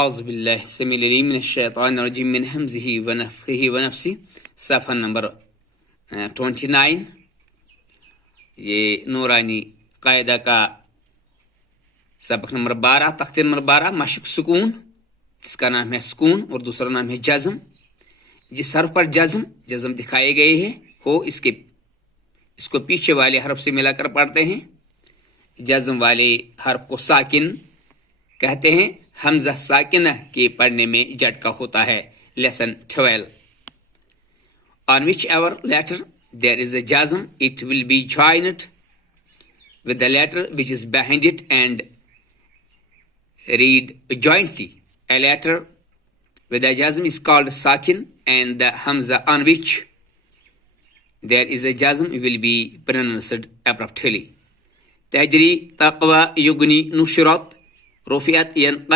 اعوذ باللہ السمیع العلیم من الشیطان الرجیم من ہمزہ ونفخہ ونفثہ. صفحہ نمبر 29. یہ نورانی قاعدہ کا سبق نمبر 12، تختے نمبر 12. مشق سکون، جس کا نام ہے سکون اور دوسرا نام ہے جزم. جس حرف پر جزم دکھائے گئے ہیں ہو اس کو پیچھے والے حرف سے ملا کر پڑھتے ہیں. جزم والے حرف کو ساکن کہتے ہیں. حمزہ ساکنہ کے پڑھنے میں جھٹکا ہوتا ہے. Lesson 12. On whichever letter there is a jazm, it will be joined with the letter which is behind it and read jointly. A letter with a jazm is called sakin, and the hamza on which there is a jazm will be pronounced abruptly. تجري تقوى يغني نشرت رفعت ينقلب